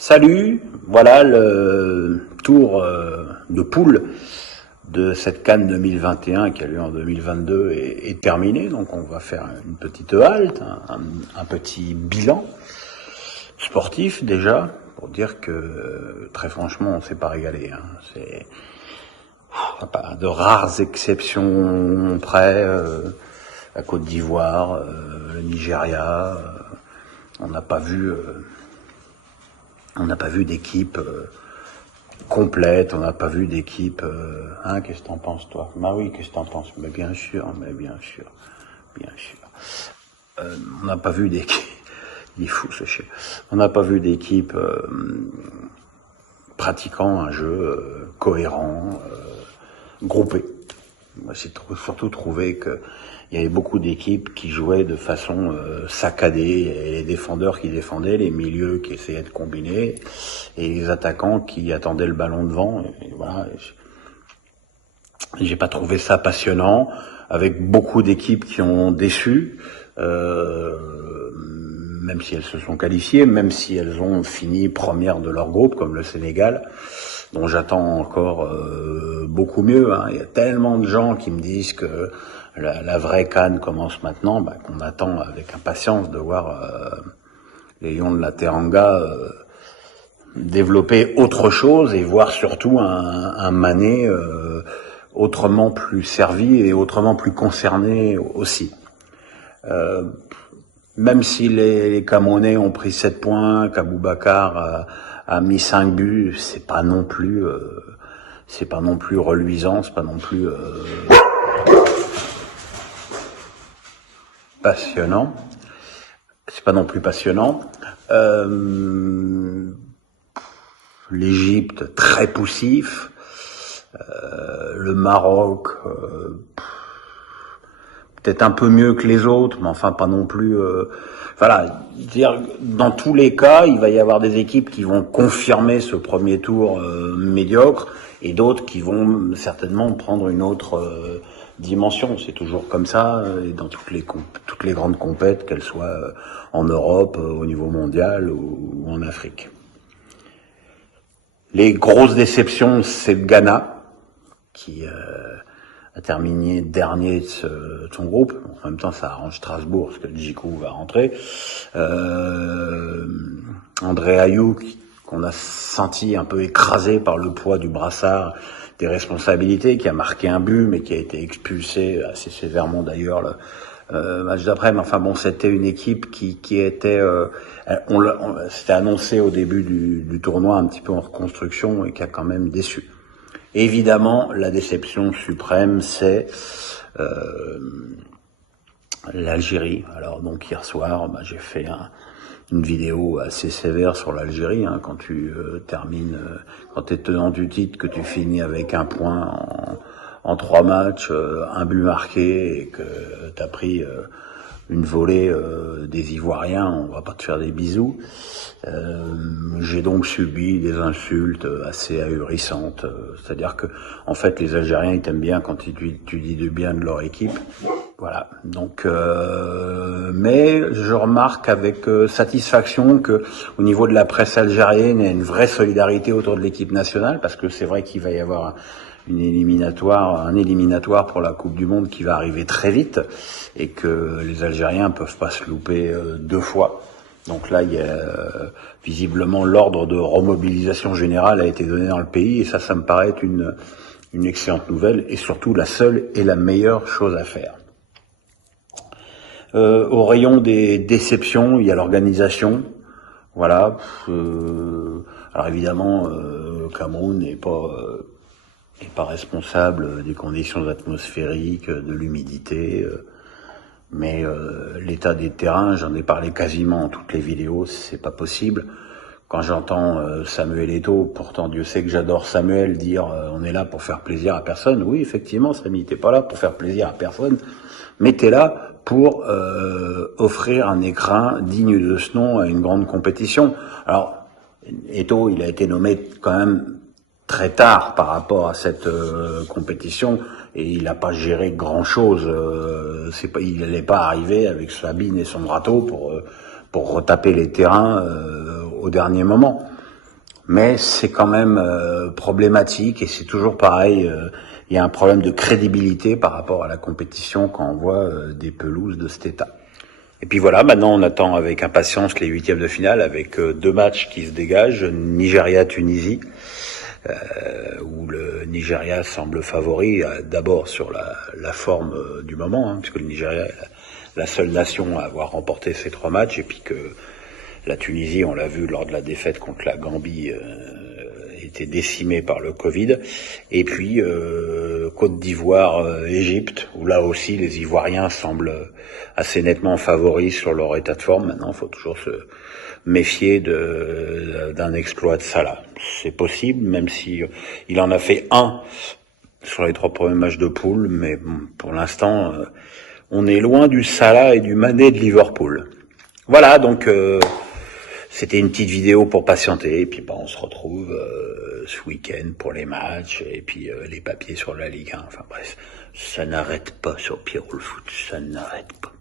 Salut, voilà le tour de poule de cette CAN 2021 qui a lieu en 2022 est terminé. Donc on va faire une petite halte, un petit bilan sportif déjà, pour dire que très franchement on s'est pas régalé. C'est pas de rares exceptions près, la Côte d'Ivoire, le Nigeria, on n'a pas vu d'équipe complète, on n'a pas vu d'équipe. Qu'est-ce que t'en penses, toi? Bah oui, qu'est-ce que t'en penses? Mais bien sûr. On n'a pas vu d'équipe. Il est fou ce chien. On n'a pas vu d'équipe pratiquant un jeu cohérent, groupé. Moi, j'ai surtout trouvé que il y avait beaucoup d'équipes qui jouaient de façon saccadée, et les défendeurs qui défendaient, les milieux qui essayaient de combiner, et les attaquants qui attendaient le ballon devant. Et voilà, j'ai pas trouvé ça passionnant, avec beaucoup d'équipes qui ont déçu, même si elles se sont qualifiées, même si elles ont fini premières de leur groupe, comme le Sénégal, dont j'attends encore beaucoup mieux. Il y a tellement de gens qui me disent que la vraie CAN commence maintenant, qu'on attend avec impatience de voir les Lions de la Teranga développer autre chose et voir surtout un Mané autrement plus servi et autrement plus concerné aussi. Même si les Camerounais ont pris 7 points, qu'Aboubacar a mis 5 buts, c'est pas non plus reluisant, c'est pas non plus passionnant. C'est pas non plus passionnant. L'Égypte, très poussif. Le Maroc, peut-être un peu mieux que les autres, mais enfin pas non plus. Voilà, dire dans tous les cas, il va y avoir des équipes qui vont confirmer ce premier tour médiocre et d'autres qui vont certainement prendre une autre dimension. C'est toujours comme ça et dans toutes les grandes compètes, qu'elles soient en Europe, au niveau mondial ou en Afrique. Les grosses déceptions, c'est le Ghana qui a terminé dernier de son groupe. En même temps, ça arrange Strasbourg, parce que Djikou va rentrer. André Ayew, qu'on a senti un peu écrasé par le poids du brassard des responsabilités, qui a marqué un but, mais qui a été expulsé assez sévèrement d'ailleurs le match d'après. Mais enfin bon, c'était une équipe qui était... c'était annoncé au début du tournoi un petit peu en reconstruction et qui a quand même déçu. Évidemment, la déception suprême, c'est l'Algérie. Alors donc hier soir, j'ai fait une vidéo assez sévère sur l'Algérie. Quand tu termines, quand tu es tenant du titre, que tu finis avec 1 point en 3 matchs, un but marqué et que tu as pris une volée des Ivoiriens, on va pas te faire des bisous. J'ai donc subi des insultes assez ahurissantes. C'est-à-dire que, en fait, les Algériens, ils t'aiment bien quand tu dis du bien de leur équipe. Voilà. Donc, mais je remarque avec satisfaction que, au niveau de la presse algérienne, il y a une vraie solidarité autour de l'équipe nationale, parce que c'est vrai qu'il va y avoir un éliminatoire pour la Coupe du Monde qui va arriver très vite et que les Algériens peuvent pas se louper 2 fois. Donc là, il y a visiblement l'ordre de remobilisation générale a été donné dans le pays et ça me paraît être une excellente nouvelle et surtout la seule et la meilleure chose à faire. Au rayon des déceptions, il y a l'organisation. Voilà. Alors évidemment, Cameroun n'est pas responsable des conditions atmosphériques, de l'humidité, mais l'état des terrains, j'en ai parlé quasiment dans toutes les vidéos, c'est pas possible. Quand j'entends Samuel Eto'o, pourtant Dieu sait que j'adore Samuel, dire on est là pour faire plaisir à personne. Oui, effectivement, Samy, t'es pas là pour faire plaisir à personne, mais t'es là pour offrir un écrin digne de ce nom à une grande compétition. Alors, Eto'o, il a été nommé quand même très tard par rapport à cette compétition et il n'a pas géré grand chose. Il n'allait pas arriver avec Sabine et son râteau pour retaper les terrains au dernier moment. mais c'est quand même problématique et c'est toujours pareil. Il y a un problème de crédibilité par rapport à la compétition quand on voit des pelouses de cet état. Et puis voilà, maintenant on attend avec impatience les huitièmes de finale avec 2 matchs qui se dégagent, Nigeria-Tunisie, où le Nigeria semble favori, d'abord sur la forme du moment, puisque le Nigeria est la seule nation à avoir remporté ces 3 matchs, et puis que la Tunisie, on l'a vu lors de la défaite contre la Gambie, était décimée par le Covid. Et puis Côte d'Ivoire, Égypte, où là aussi les Ivoiriens semblent assez nettement favoris sur leur état de forme. Maintenant, il faut toujours se méfier d'un exploit de Salah. C'est possible, même si il en a fait un sur les 3 premiers matchs de poule, mais bon, pour l'instant, on est loin du Salah et du Mané de Liverpool. Voilà, donc c'était une petite vidéo pour patienter, et puis on se retrouve ce week-end pour les matchs, et puis les papiers sur la Ligue 1. Enfin bref, ça n'arrête pas sur Pierrot le foot, ça n'arrête pas.